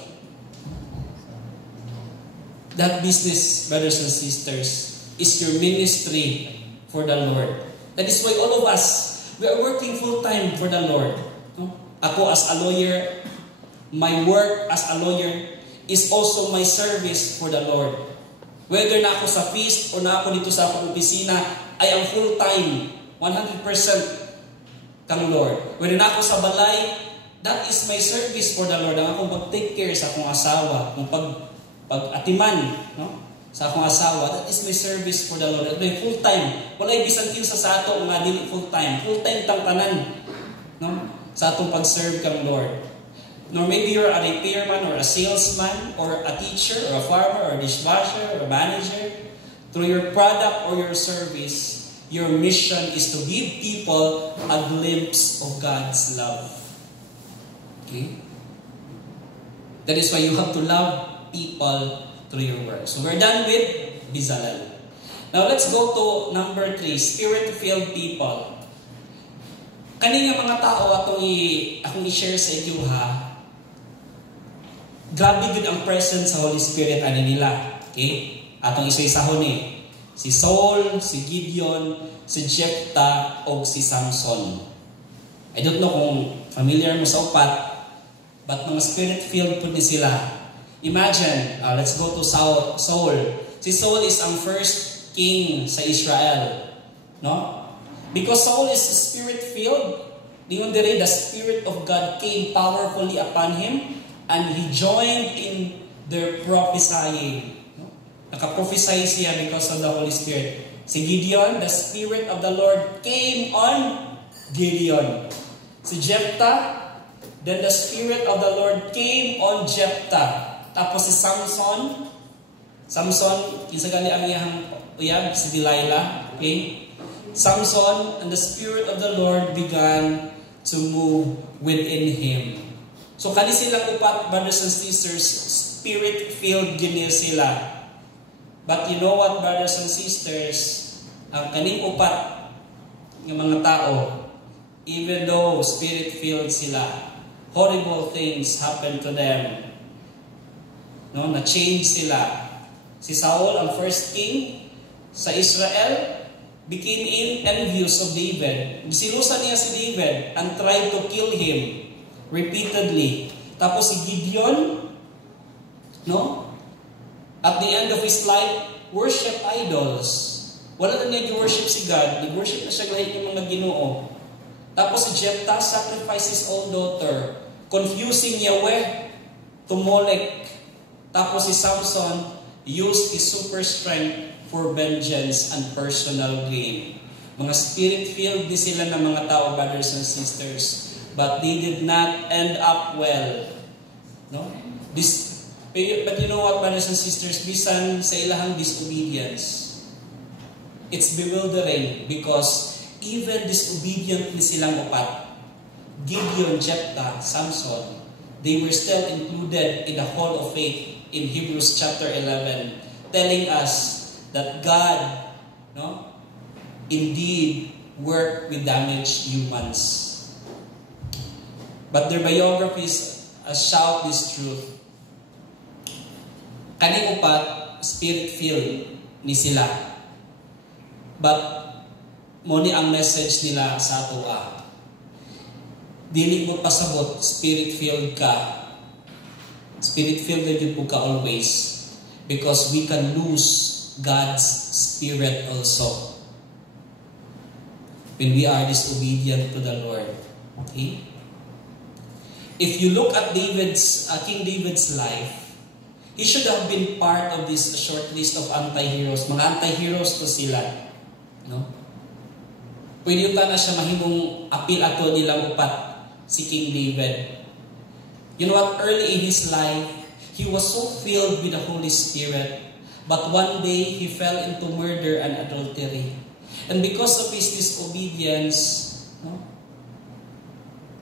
That business, brothers and sisters, is your ministry for the Lord. That is why all of us, we are working full-time for the Lord. Ako as a lawyer, my work as a lawyer is also my service for the Lord. Whether na ako sa feast or na ako dito sa akong opisina, I am full-time, 100% kang Lord. Whether na ako sa balay, that is my service for the Lord. Ang akong mag-take care sa akong asawa, kung pag-atiman, no? Sa akong asawa, that is my service for the Lord. At may full-time. Wala'y bisantin sa ato, mga dili full-time. Full-time tang tanan, no? Sa atong pag-serve kang Lord. Nor maybe you're a repairman or a salesman or a teacher or a farmer or a dishwasher or a manager. Through your product or your service, your mission is to give people a glimpse of God's love. Okay? That is why you have to love people through your work. So we're done with Bezalel. Now let's go to number 3, Spirit-filled people. Kanina mga tao akong i-share sa inyo ha. Grabe good ang presence sa Holy Spirit ani nila. Okay? Atong isa-isahon si Saul, si Gideon, si Jephthah, o si Samson. I don't know kung familiar mo sa upat, but mga Spirit-filled po ni sila. Imagine, let's go to Saul. Si Saul is ang first king sa Israel. No? Because Saul is Spirit-filled, the Spirit of God came powerfully upon him and he joined in their prophesying. No? Naka-prophesy siya because of the Holy Spirit. Si Gideon, the Spirit of the Lord came on Gideon. Si Jephthah, then the Spirit of the Lord came on Jephthah. Tapos si Samson, isa gali ang iyang uyab, si Delilah, okay? Samson, and the Spirit of the Lord began to move within him. So kani silang upat, brothers and sisters, Spirit-filled gini sila. But you know what, brothers and sisters, ang kaning upat ng mga tao, even though Spirit-filled sila, horrible things happen to them. No, na-change sila. Si Saul, ang first king sa Israel, became envious of David. Silusan niya si David and tried to kill him repeatedly. Tapos si Gideon, no? At the end of his life, worship idols. Wala na niya i-worship si God. Nag-worship na siya lahit yung mga Ginoo. Tapos si Jephthah sacrificed his own daughter, confusing Yahweh to Molech. Tapos si Samson used his super strength for vengeance and personal gain. Mga Spirit-filled din sila ng mga tao, brothers and sisters. But they did not end up well. No? But you know what, brothers and sisters? Bisan sa ilahang disobedience, it's bewildering because even disobedient ni silang upat, Gideon, Jephthah, Samson, they were still included in the hall of faith in Hebrews chapter 11, telling us that God, no, indeed worked with damaged humans. But their biographies shout this truth. Kaning upat, Spirit-filled ni sila. But mo ni ang message nila sa ato dili mo pasabot, Spirit-filled ka. Spirit-filled na yun po ka always. Because we can lose God's Spirit also when we are disobedient to the Lord. Okay? if you look at King David's life, he should have been part of this short list of anti-heroes. Mga anti-heroes to sila. No? Pwede yung na siya mahimong apil ato nilang upat si King David. You know what? Early in his life, he was so filled with the Holy Spirit. But one day, he fell into murder and adultery. And because of his disobedience,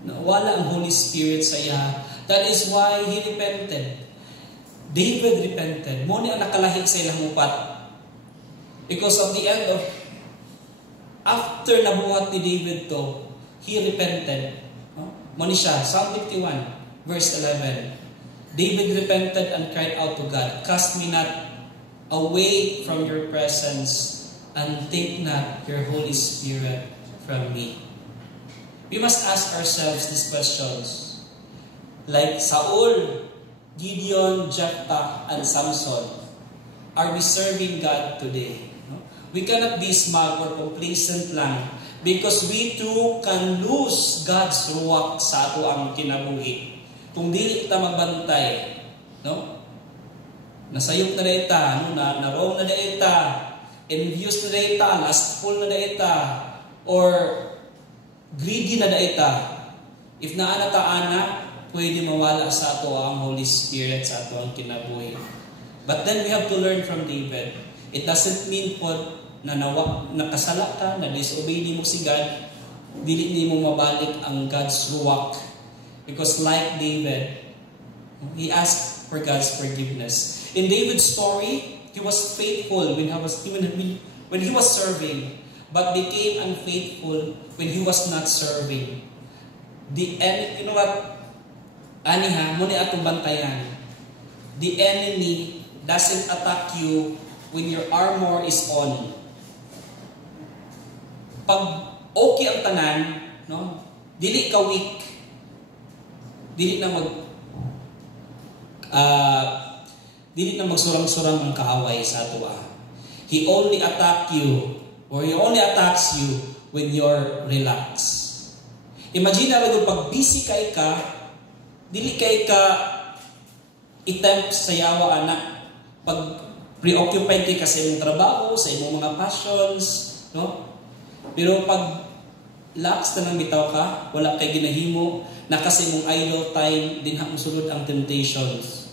wala ang Holy Spirit sa iya. That is why he repented. David repented. Mo ni ang nakalahig sa ilang upat. Because of the end of, after nabuhat ni David to, he repented. Mo ni siya, Psalm 51, verse 11. David repented and cried out to God, "Cast me not away from your presence, and take not your Holy Spirit from me." We must ask ourselves these questions. Like Saul, Gideon, Jephthah, and Samson, are we serving God today? No? We cannot be smug or complacent lang because we too can lose God's ruwak sa ato ang kinabuhi. Kung dili ta magbantay, no? Nasayop na daita, no? Na-wrong na daita, envious na daita, lustful na daita, or greedy na daita. If naana-taana, pwede mawala sa ato ang Holy Spirit sa ato ang kinabuhi. But then we have to learn from David. It doesn't mean po na nakasala ka, na disobey mo si God, dili ni mo mabalik ang God's ruwak. Because like David, he asked for God's forgiveness. In David's story, he was faithful when he was serving, but became unfaithful when he was not serving. You know what? Aniha, muna atong bantayan. The enemy doesn't attack you when your armor is on. Pag okay ang tanan, no? Dili ka weak. Dili na magsurang-surang ang kaaway sa ato. He only attacks you when you're relaxed. Imagine na rin pag busy kay ka, dili kay ka itempt sa yawa anak. Pag preoccupied kay ka sa imong trabaho, sa imong mga passions, no? Pero pag lax na nang bitaw ka, wala kay ginahimo, nakasa imong idle time, din mo sulod ang temptations.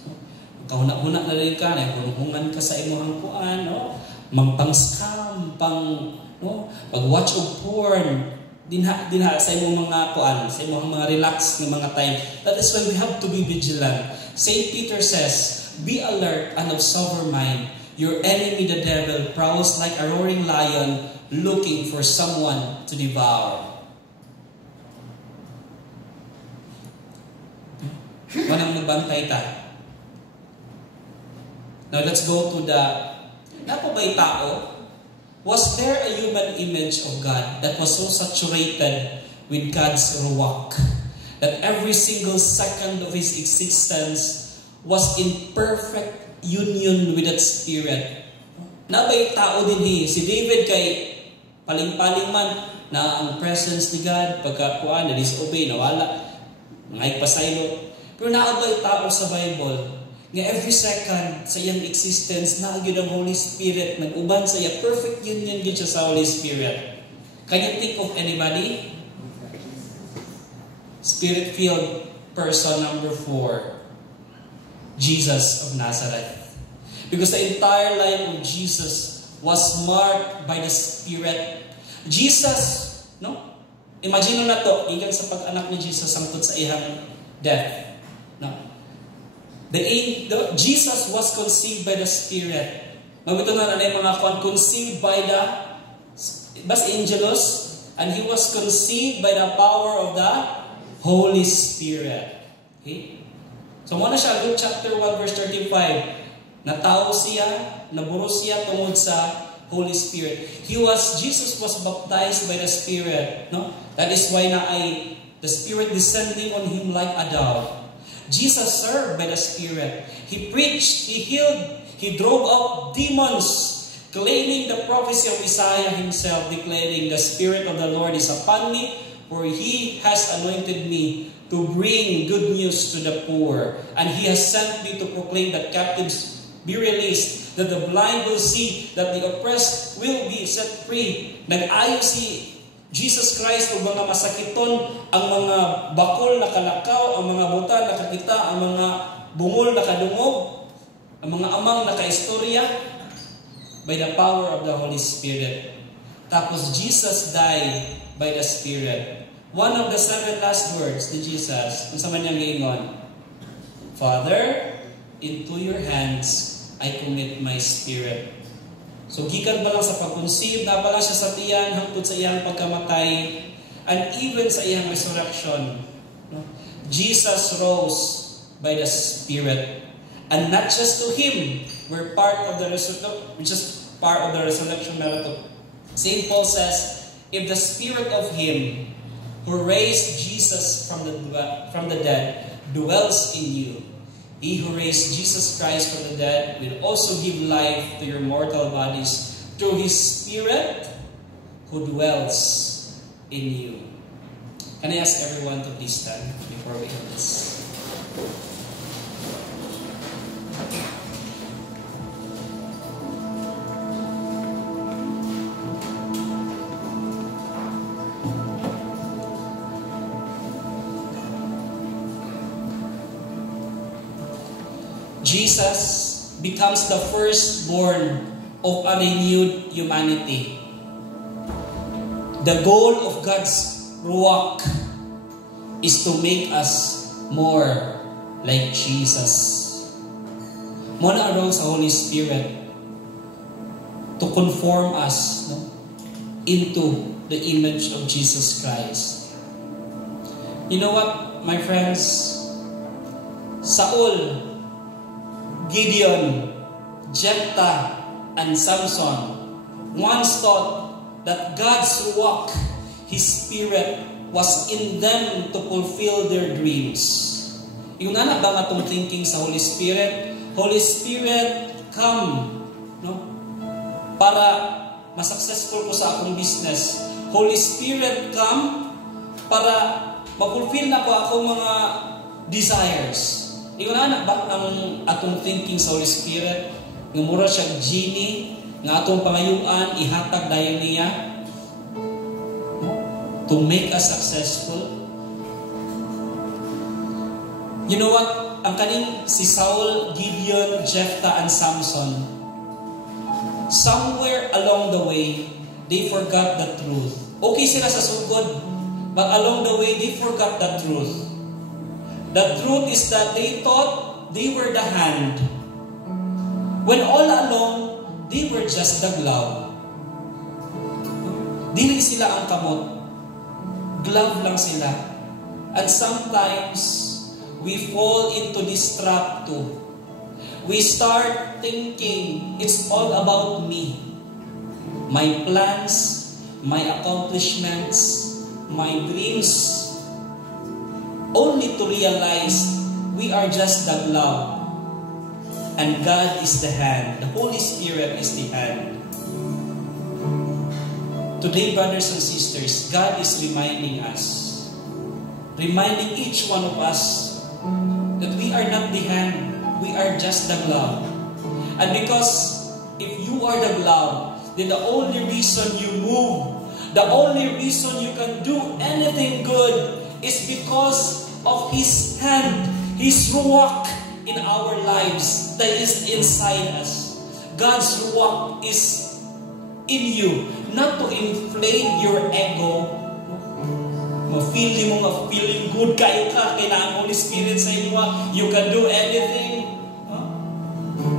Kahuna-huna na rin ka, nahunhungan ka sa imong hangkuan, no? Magpang-scam, pag-watch of porn, dinha sa imong mga kuan, sa imong mga relax ng mga time. That is why we have to be vigilant. Saint Peter says, "Be alert and of sober mind. Your enemy, the devil, prowls like a roaring lion, looking for someone to devour." Manang nagbantay ta. Now let's go to the napabay tao. Was there a human image of God that was so saturated with God's ruwak that every single second of his existence was in perfect union with that Spirit? Nabay tao din si David kay paling-paling man na ang presence ni God pagkakuan na disobey, nawala, ngay pasaylo. Pero naabay tao sa Bible nga every second sa iyang existence naagid ang Holy Spirit, nag-uban sa iya, perfect union gid siya sa Holy Spirit. Can you think of anybody? Spirit-filled person number 4, Jesus of Nazareth. Because the entire life of Jesus was marked by the Spirit. Jesus, no? Imagine na to, ikan sa pag-anak ni Jesus sangtod sa ihang death. No? Jesus was conceived by the Spirit. Mabito na mga conceived by the angelos, and he was conceived by the power of the Holy Spirit. Okay? So muna siya, Luke chapter 1 verse 35. Natao siya, naburo siya tungod sa Holy Spirit. Jesus was baptized by the Spirit. No? That is why the Spirit descending on him like a dove. Jesus served by the Spirit. He preached, he healed, he drove out demons, claiming the prophecy of Isaiah himself, declaring, "The Spirit of the Lord is upon me, for he has anointed me to to bring good news to the poor. And He has sent me to proclaim that captives be released, that the blind will see, that the oppressed will be set free. Nag-ayo si Jesus Christ o mga masakiton, ang mga bakol na kalakaw, ang mga buta na kakita, ang mga bungol na kadungog, ang mga amang na kaistorya, by the power of the Holy Spirit. Tapos Jesus died by the Spirit. One of the 7 last words ni Jesus, kung sa manyang giingon, Father, into your hands I commit my spirit. So gikan ba lang sa pag-conceive, na pala siya sa tiyan hangtod sa iyang pagkamatay, and even sa iyang resurrection. Jesus rose by the Spirit. And not just to Him, we're part of the resurrection miracle. St. Paul says, if the Spirit of Him who raised Jesus from the dead dwells in you, He who raised Jesus Christ from the dead will also give life to your mortal bodies through His Spirit who dwells in you. Can I ask everyone to please stand before we end this? Jesus becomes the firstborn of a renewed humanity. The goal of God's Ruach is to make us more like Jesus. Muna arose sa Holy Spirit to conform us into the image of Jesus Christ. You know what, my friends? Saul, Gideon, Jephthah, and Samson once thought that God's Ruach, His Spirit, was in them to fulfill their dreams. Yung na ba nga itong thinking sa Holy Spirit? Holy Spirit, come, no? Para masuccessful ko sa akong business. Holy Spirit, come para ma-fulfill na ko akong mga desires. Yung na ba ang atong thinking sa Holy Spirit? Nga mura siya genie, nga atong pangayuan, ihatag dayon niya to make us successful. You know what? Ang kaning si Saul, Gideon, Jephthah, and Samson, somewhere along the way, they forgot the truth. Okay sila sa sugod, but along the way, they forgot the truth. The truth is that they thought they were the hand, when all along, they were just the glove. Dili sila ang kamot. Glove lang sila. And sometimes, we fall into this trap too. We start thinking it's all about me. My plans, my accomplishments, my dreams, only to realize we are just the glove and God is the hand. The Holy Spirit is the hand. Today, brothers and sisters, God is reminding us, reminding each one of us that we are not the hand, we are just the glove. And because if you are the glove, then the only reason you move, the only reason you can do anything good is because of His hand, His Ruach in our lives that is inside us. God's Ruach is in you, not to inflate your ego. Ma-feeling mo, ma-feeling good kayo ka, kailangan Holy Spirit sa iyo, you can do anything.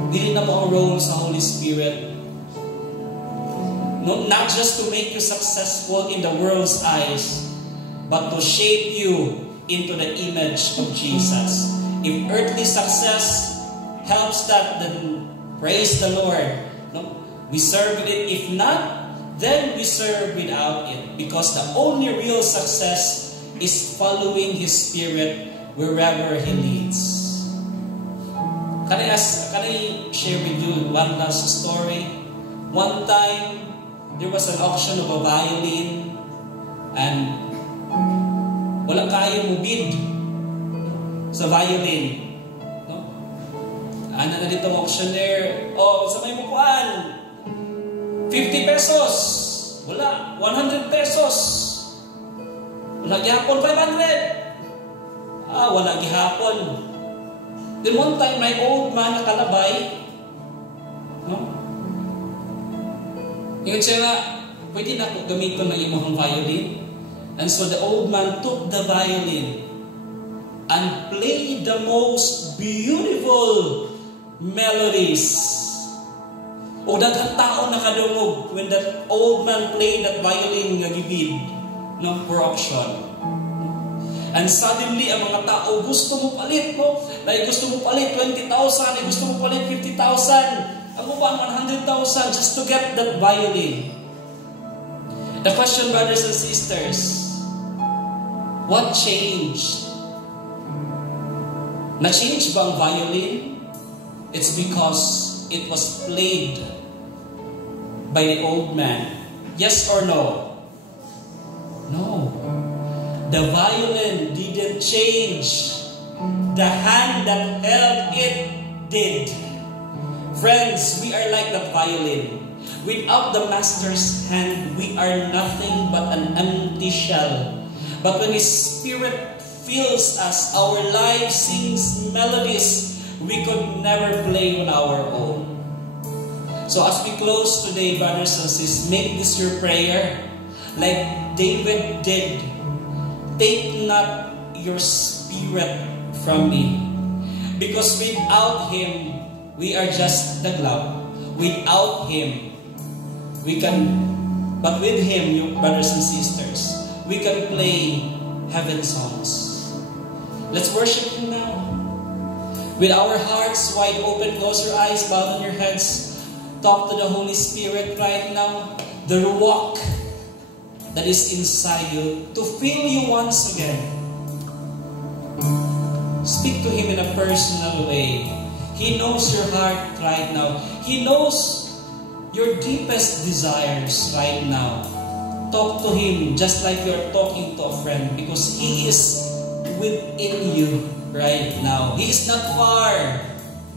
Dili na mo ang role sa Holy Spirit. No, not just to make you successful in the world's eyes, but to shape you into the image of Jesus. If earthly success helps that, then praise the Lord. No? We serve with it. If not, then we serve without it. Because the only real success is following His Spirit wherever He leads. Can I share with you one last story? One time, there was an auction of a violin and walang kayo mo bid. sa violin. No? Ano na dito ang auctioneer? Oh, sa may mukuan. 50 pesos. Wala. 100 pesos. Wala gihapon. 500. Wala gihapon. Then one time, my old man nakalabay. No? Yung siya nga, pwede na ako gamitin ng imong violin. And so the old man took the violin and played the most beautiful melodies. O daghang tao nakadungog when that old man played that violin nga gibid, no, for auction. And suddenly, ang mga tao, gusto mo palit mo. Like, gusto mo palit 20,000, gusto mo palit 50,000. Ang upan, 100,000 just to get that violin. The question, brothers and sisters, what changed? Na-change ba ang violin? It's because it was played by the old man. Yes or no? No. The violin didn't change. The hand that held it did. Friends, we are like that violin. Without the master's hand, we are nothing but an empty shell. But when His Spirit fills us, our life sings melodies we could never play on our own. So as we close today, brothers and sisters, make this your prayer. Like David did, take not your spirit from me. Because without Him, we are just the glove. Without Him, we can, but with Him, you brothers and sisters, we can play heaven songs. Let's worship Him now. With our hearts wide open, close your eyes, bow down your heads. Talk to the Holy Spirit right now. The Ruach that is inside you to fill you once again. Speak to Him in a personal way. He knows your heart right now. He knows your deepest desires right now. Talk to Him just like you're talking to a friend, because He is within you right now. He is not far.